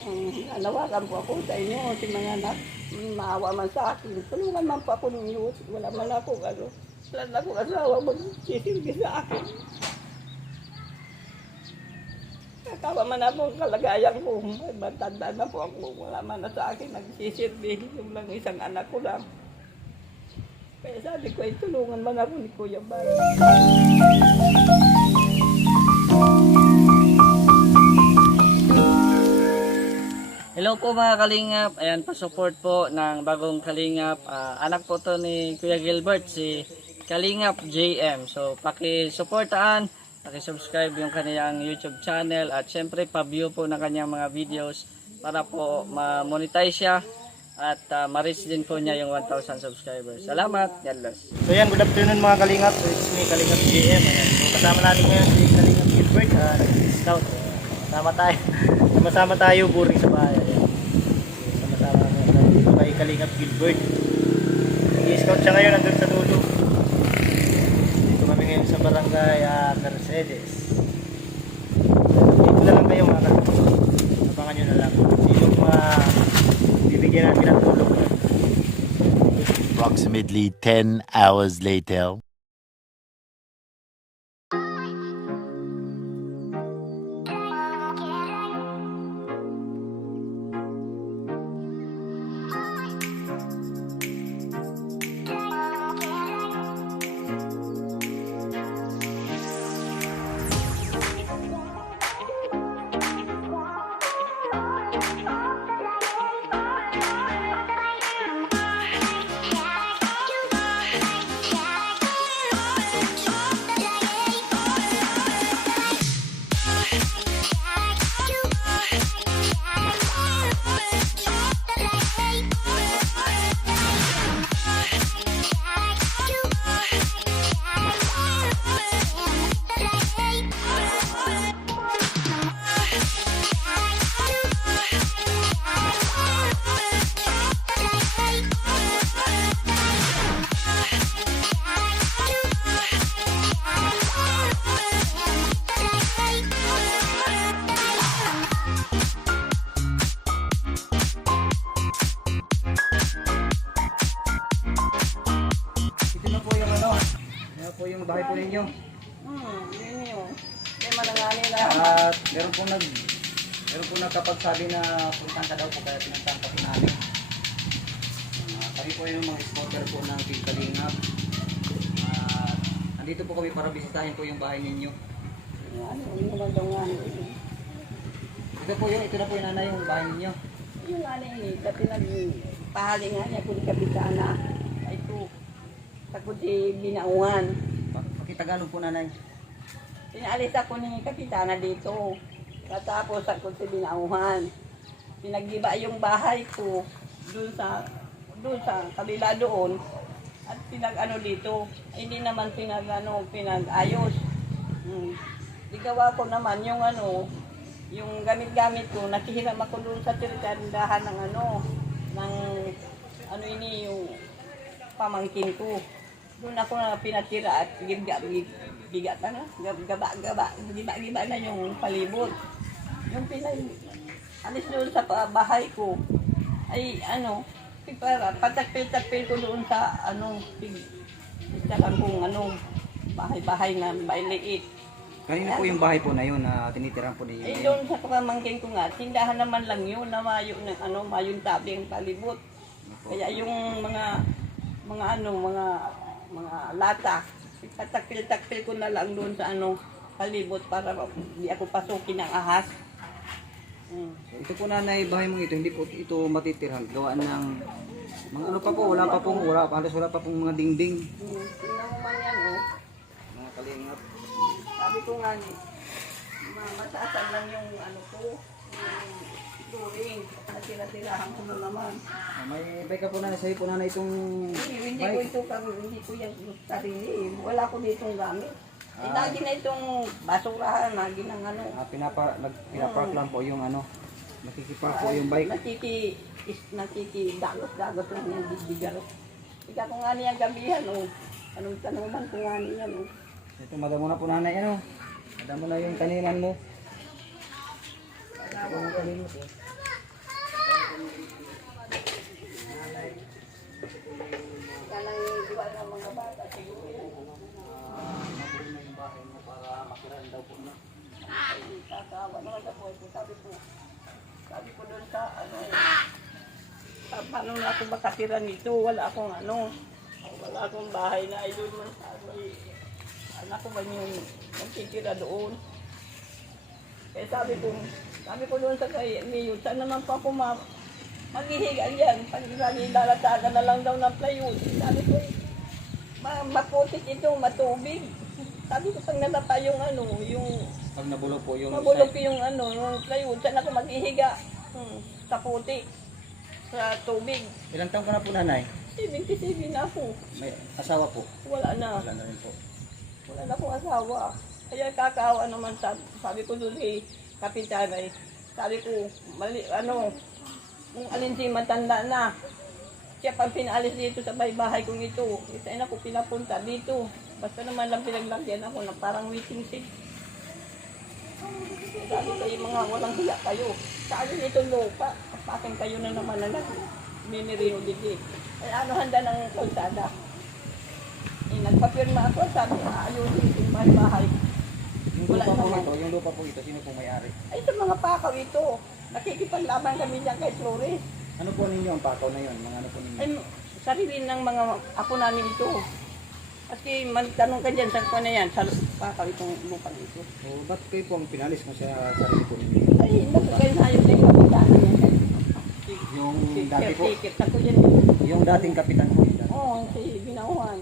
Nanawagan po ako sa inyo, si mga anak, maawa man sa akin. Tulungan man po ako ninyo, wala man ako, wala na akong asawa magsisilbi sa akin. Kakawa man ako ang kalagayan ko, matanda na po ako, wala man na sa akin nagsisilbi, yung lang isang anak ko lang. Kaya sabi ko, tulungan man ako ni Kuya Bal. Hello po mga Kalingap, ayan pa-support po ng bagong Kalingap. Anak po to ni Kuya Gilbert, si Kalingap JM. So paki-supportaan, paki-subscribe yung kanyang YouTube channel at syempre pa-view po ng kanyang mga videos para po ma-monetize siya at ma-reach din po niya yung 1,000 subscribers. Salamat, God bless. So yan, good afternoon mga Kalingap. So it's me, Kalingap GM. Ayan. So kasama natin ngayon si Kalingap Gilbert, scout. Sama-sama tayo boring sa bahay. Ayan. Sama-sama tayo kay Kalingap Gilbert. Nag-scout siya ngayon nandun sa dulo. Dito kami ngayon sa barangay Mercedes. Dito na lang kayo mga Kalingap. Abangan nyo na lang. Dito bibigyan natin ng tulong. Approximately 10 hours later. Po yung bahay po ninyo. Yun yun. May manangani na. At meron po nagkapagsabi na puntan ka daw po kaya pinuntan ka po namin. Kami po yung mga supporter po ng Team Kalingap. Nandito po kami para bisitahin po yung bahay ninyo. Yung manangani. Ito na po yung nanay yung bahay ninyo. Yung nanay, dati nagpahali nga niya kung kapitana. Ito, takot si Binauhan. Pakitagalog po nanay. Pinalis ako ni kapitana dito. Katapos ako si Binauhan. Pinaggiba yung bahay ko doon sa kabila doon. At pinag-ano dito. Hindi naman pinag-ayos. Igawa ko naman yung yung gamit-gamit ko. Nakihiram ako doon sa tindahan ng yung pamangkin ko. Doon ako na pinatira at giba na yung palibot. Yung alis doon sa bahay ko ay para patakpil ko doon sa bahay-bahay na liit. Kanina po yung bahay po na yun na tinitiran po ninyo. Doon sa pamangkin ko nga, tindahan naman lang yun na mayong tabi ang palibot. Kaya yung mga lata, takpil ko na lang doon sa palibot para hindi ako pasukin ng ahas. So, ito po nanay, bahay mong ito, hindi po ito matitirhan. Gawaan ng mga halos wala pa pong mga dingding. Tingnan mo man yan, Mga Kalingap. Sabi ko nga matasag lang yung yung flooring. Natira-tirahan ko na naman. May bike ka po nanay, sa'yo po nanay itong Hindi ko yung sarili. Wala ko ditong gamit. Lagi na itong basurahan, lagi ng pinapark lang po yung nakikipark po yung bike. Nakikidagos lang yung bibigar. Ika ko nga niyang gabihan, anong tanuman ko nga niyan, Ito, madamo na po nanay, madamo na yung kaninan mo. Madamo na kaninan mo. Yan ang gawa ng mga bata siguro yan. Ay, kakawa naman sa buhay ko. Sabi ko doon sa ano paano na ako makatira nito? Wala akong bahay na ay doon man sa ano eh. Anak ko ba yung magtitira doon? Kaya sabi ko doon sa kay Mayo, saan naman po ako maghihiga yan? Pag lalatagan na lang daw ng plywood. Sabi ko, maputik ito, matubig. Sabi ko, pag nalata yung Pag nabulok po yung mabulok yung yung plywood, saan ako maghihiga? Sa putik, sa tubig. Ilang taon ka na po, nanay? 77 na ako. May asawa po? Wala na. Wala na rin po. Wala na akong asawa. Kaya kakaawa naman sabi ko doon kay Kapitanay. Sabi ko, kung alin si matanda na. Siya pag pinaalis dito sa bahay kong ito, isa na ko pinapunta dito. Basta naman lang pinaglagyan ako na parang waiting seat. Sabi ko, yung mga walang hiya kayo. Sa alin ito lupa, pakin kayo na naman na mimirino dito. Ay ano handa ng kalsada. Nagpapirma ako, sabi ko, ayusin yung bahay. Yung lupa po ito, sino po may-ari? Ay, sa mga pakaw ito. Nakikipaglaban kami dyan kay Flores. Ano po ninyo ang pakaw na yun? Mga ano po ninyo? Ay, sarili ng mga ako namin ito. Kasi magtanong ka dyan, saan ko na yan? Sa pakaw itong lupang ito. So, ba't kayo po ang pinalis mo sa sarili po ninyo? Ay, nagkakain na yung kapitanan yan. Yung dati po? Tikit na ko yan. Yung dating kapitan po yun? Oo, si Binauhan.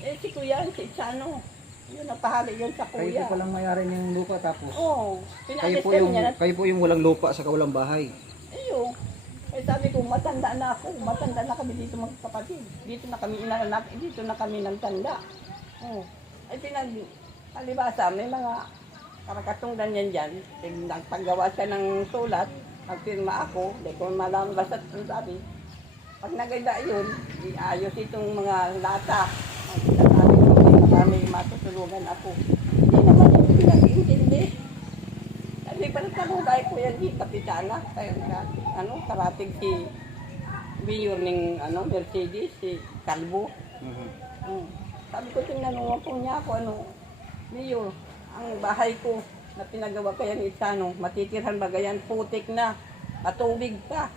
Eh, si Kuya, si Chano. Yun, napahali yun sa Kayo Kuya. po palang may-ari ng lupa tapos? Oo, Kayo pinalis po, kami yung, yan. kayo po yung walang lupa sa kawalang bahay? Ayun. Eh sabi ko, matanda na ako. Matanda na kami dito mga kapatid. Dito na kami inaanak. Dito na kami nagtanda. Oh. Ay palibasa, may mga karakatungdan yan dyan. Eh, nagpagawa siya ng sulat. Nagpirma ako. Hindi ko malam basta ang sabi. Pag naganda yun, iayos itong mga lata. Sabi ko, kami matutulungan ako. Hindi naman yung pinag-iintindi. Sabi pa rin tanong tayo ko yan di Kapitana. Kaya karating si Mayor ng Mercedes, si Calvo. Sabi ko, tinanong po niya ako, Mayor, ang bahay ko na pinagawa kaya ni Isano, matitirhan ba gayan, putik na, matubig pa.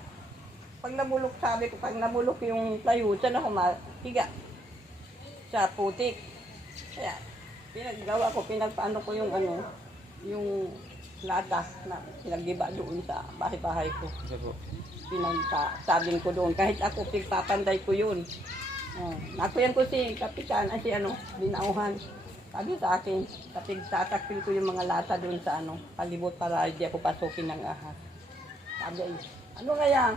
Pag nabulok, sabi ko, pag nabulok yung plywood, saan ako mahiga? Sa putik. Kaya, pinagawa ko, pinagpaano ko yung yung lata na pinagdiba doon sa bahay-bahay ko. Pinagtabing ko doon. Kahit ako, pagpapanday ko yun. Nakuyan ko si Kapitan, Binauhan. Sabi sa akin, kapag tatakpil ko yung mga lata doon sa palibot para hindi ako pasukin ng ahas. Sabi, ano kaya?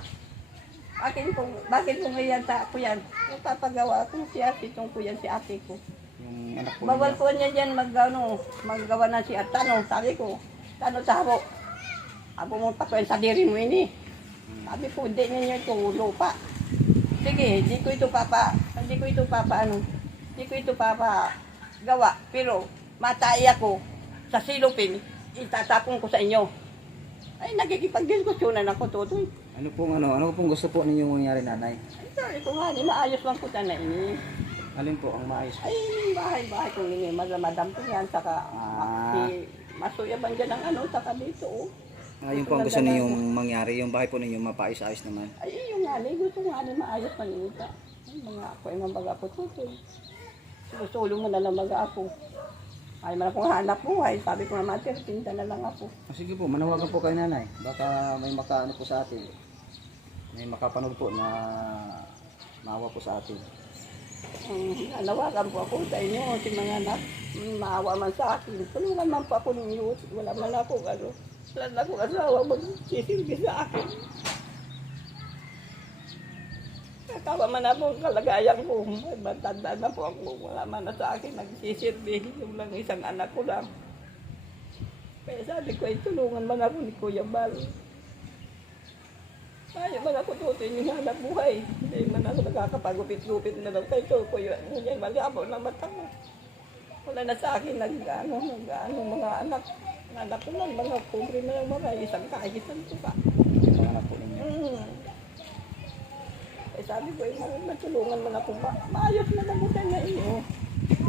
Bakit po ngayon sa ako yan? Papagawa ko siya, itong ko yan si ate ko. Yung anak po Bawal ninyo? po niya dyan maggawa na si Atano. Sabi ko, Tano tabo. Abo mo pa ko sa diri mo ini. Sabi ko, hindi ninyo ito lupa. Sige, hindi ko ito papa gawa. Pero matay ako sa silupin, itatapon ko sa inyo. Ay, nagkikipag-diskusyonan ako, Tutoy. Ano pong gusto po ninyo mangyari, nanay? Ay, sorry ko nga, maayos lang ko na ini. Alin po ang maayos? Ay, bahay kong ini, madam ko yan, saka masuyaban dyan ang saka dito, oh. Yun po ang gusto ninyong mangyari, yung bahay po ninyo mapaayos-ayos naman. Ay, yung nga, gusto nga maayos man ito. Ay, mga ako ay mabaga po, Tutoy. Susulong mo na lang baga ako. Ay, man akong hanap buhay. Sabi ko nga, mater, pinta na lang ako. Sige po, manawagan po kayo, nanay. Baka may makaano po sa atin. May makapanood po na maawa po sa atin. Nanawagan po ako sa inyo, si mga anak, maawa man sa akin. Tulungan man po ako ninyo, wala man ako, wala na akong asawa magsisilbi sa akin. Katawa man ako ang kalagayan ko, matanda na po ako, wala man na sa akin nagsisilbi, yung lang isang anak ko lang. Kaya sabi ko, tulungan man ako ni Kuya Bal. Ayaw man ako tutoy yung hanap buhay. Hindi man ako nakakapagupit-gupit na daw tayo. Kuya, yan, malabo ng mata mo. Wala na sa akin mga anak. Anak ko man, mga pobre na lang mga isang kaisan ko pa. Mga anak po ninyo. Uy, matulungan mo na ako ba? Maayos na nabutan na iyo.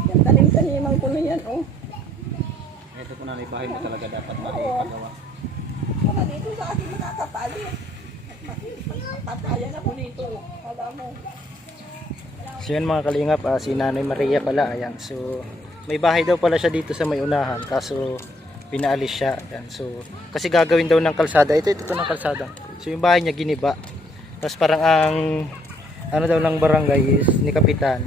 Yan tanim-taniman ko na yan, oh. Ito po na bahay mo talaga dapat maipagawa. Mga dito sa akin nakakapali. Patayan ako dito. Alam mo. So yun mga kalingap, si Nanay Maria pala, ayan. So may bahay daw pala siya dito sa may unahan, kaso pinaalis siya. Ayan. So kasi gagawin daw ng kalsada. Ito ng kalsada. So yung bahay niya giniba. Tapos parang ang ano daw ng barangay is ni Kapitan,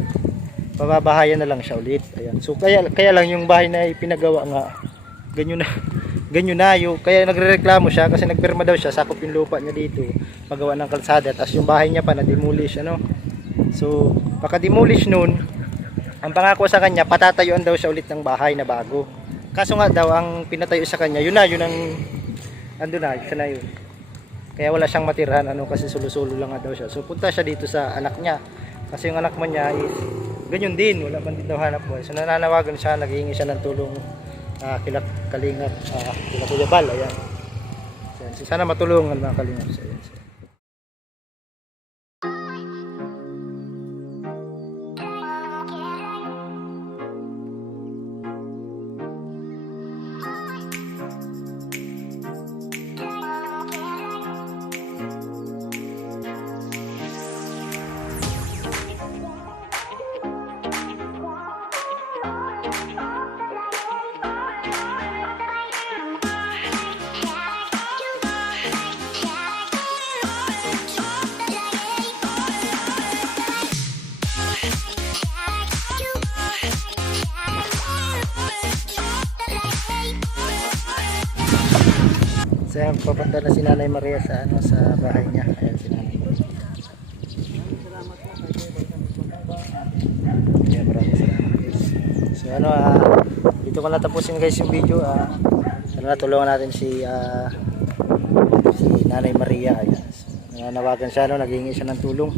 pababahayan na lang siya ulit. Ayan. So kaya lang yung bahay na ipinagawa nga ganyan na yung kaya nagrereklamo siya kasi nagpirma daw siya, sakop yung lupa niya dito, magawa ng kalsada, tapos yung bahay niya pa na demolish ano. So pagka-demolish noon, ang pangako sa kanya patatayuan daw siya ulit ng bahay na bago. Kaso nga daw ang pinatayo sa kanya, yun ang ando na, siya na yun. Kaya wala siyang matirhan ano kasi sulo-sulo lang nga daw siya. So punta siya dito sa anak niya. Kasi yung anak man niya is ganyan din, wala man din daw hanap buhay. So nananawagan siya, naghihingi siya ng tulong kila Kalingap, kila Kuya Bal, ayan. So, sana matulungan mga Kalingap sa ayan. So ayan, papunta na si Nanay Maria sa sa bahay niya. Ayan si Nanay. Ayan, maraming salamat guys. So dito ko natapusin guys yung video. Sana tulungan natin si Nanay Maria. Ayan. Nanawagan siya, naghingi siya ng tulong.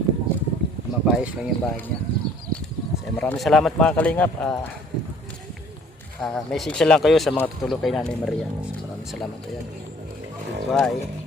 Mapayos lang yung bahay niya. So maraming salamat mga Kalingap. Message lang kayo sa mga tutulong kay Nanay Maria. So, maraming salamat. Ayan. Bye.